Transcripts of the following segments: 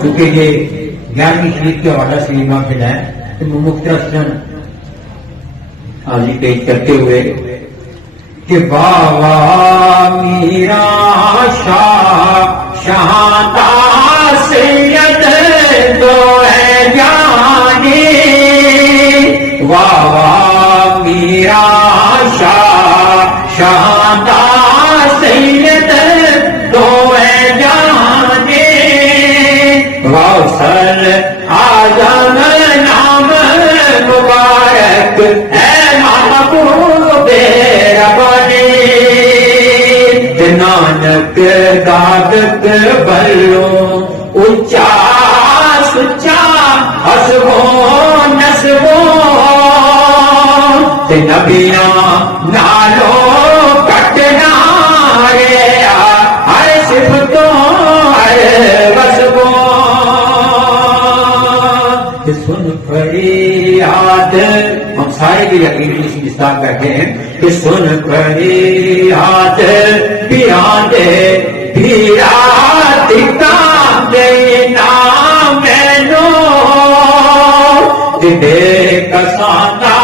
کیونکہ یہ 11ویں شریف کے حوالہ سے امام ہے تو مختصراً حاضری پیش کرتے ہوئے کہ بابا میرا شاہ شہادہ سید دو ہے جانے بابا میرا شاہ شہادہ سید دو ہے جانے غوث اعظم نام مبارک ہے محبوب ربانی نانک دادک بلو اچا سچا حسبوں نسبوں نبیاں نالو کٹنا رے ہر صفتوں ہر وصفوں سن فریاد ہم سارے بھی یقین اس مستاق بیٹھے ہیں کہ سن فریاد پیاندے پیرا ٹکا دینا مینو دے کسانا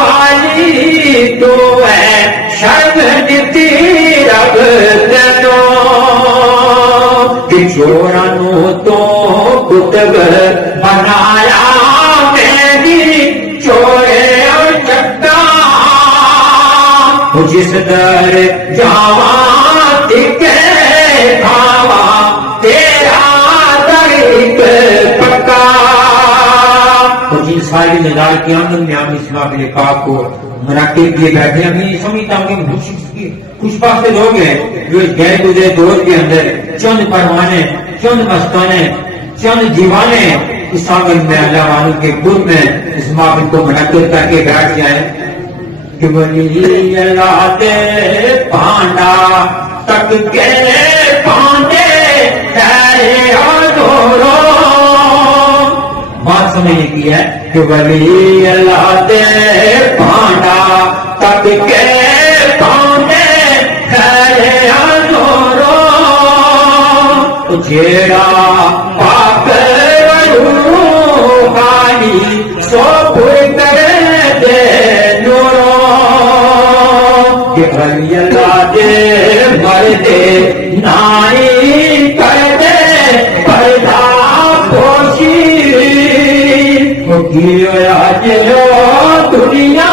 والی تو ہے شرم دیتی رب تینوں کہ چورانوں تو کتب بنایا میری چورے اور چکا جس در جاواں ٹکے کھاوا تیرا طریق پکا جن ساری نظار کی آمد میں ہم اس معاملے پاک کو منعقد کیے بیٹھے ہیں. میں سمجھتا ہوں کہ خوش بخت لوگ ہیں جو اس گہرے گزرے دور کے اندر چند پروانے چند مستانے چند دیوانے اس ساغر میں اللہ والوں کے خود میں اس معاملے کو منعقد کر کے بیٹھ جائیں کہ ولی اللہ دے پانڈا تک کے پاندے تیرے اور دورو بات سمجھنے کی ہے کہ ولی اللہ دے پانڈا تک کے پاندے تیرے اور دورو جیڑا پاک روحانی سو پور کر دے نورو کہ ولی اللہ دے مردے نائی کر دے پردہ پوشی وہ کیوں آجلو دنیا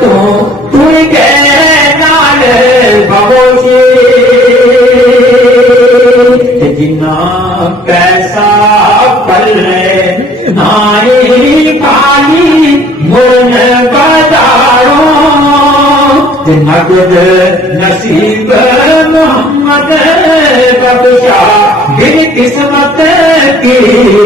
تو کے نال بھوشی جنا پیسہ پلے نائی کالی مرن بازاروں نقد نصیب محمد بخشا بن قسمت کی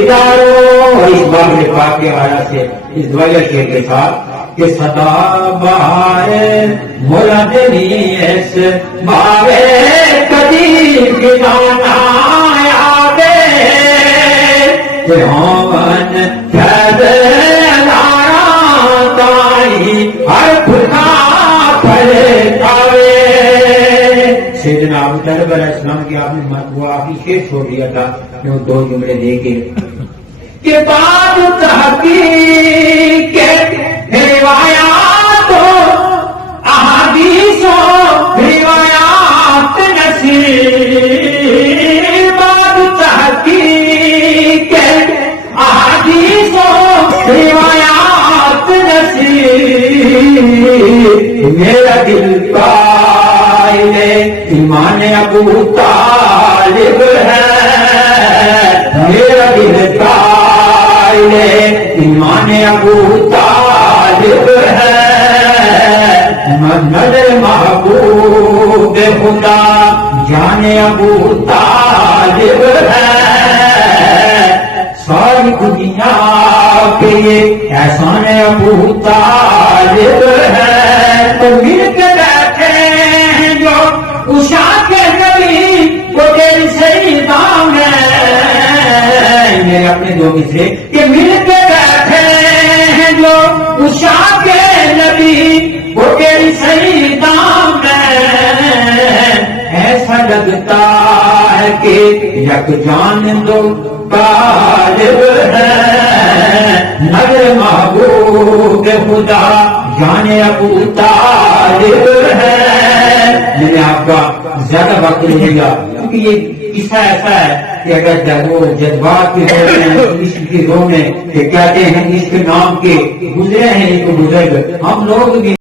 داروں. اس باب پاک کے حوالہ سے اس دوائیہ شعر کے ساتھ کہ صدا بہار مراد نیس باوے قدیم گزانا آبے ہومن فیض لارا دائی ہر پھکا پھلے کھاوے. سیدنا ابو طالب علیہ السلام کی آپ نے وہ آخری شعر چھوڑ دیا تھا کہ وہ 2 جملے دے کے کہ بعد تحقیق روایات احادیثوں روایات نصیب بعد تحقیق احادیثوں روایات نصیب میرا دل قائل ایمان ابو طالب ہے میرا دل قائل ایمان ابو طالب ہے نظر محبوب خدا جان ابو طالب ہے ساری دنیا کے احسان ابو طالب ہے. تو مل کے بیٹھے ہیں جو اشا کے نبی وہ دل سے نام ہے. میرے اپنے دو مصرے کہ مل کے بیٹھے ہیں جو اشا کے نبی وہ دل سے نام ہے. ایسا لگتا ہے کے یک جان دو طالب ہے نظر محبوب خدا جان ابو طالب ہے. میں نے آپ کا زیادہ وقت نہیں لیا کیونکہ یہ قصہ ایسا ہے کہ اگر وہ جذبات کے ہو رہے ہیں عشق کی رو میں کہ کہتے ہیں عشق نام کے گزرے ہیں ایک بزرگ ہم لوگ بھی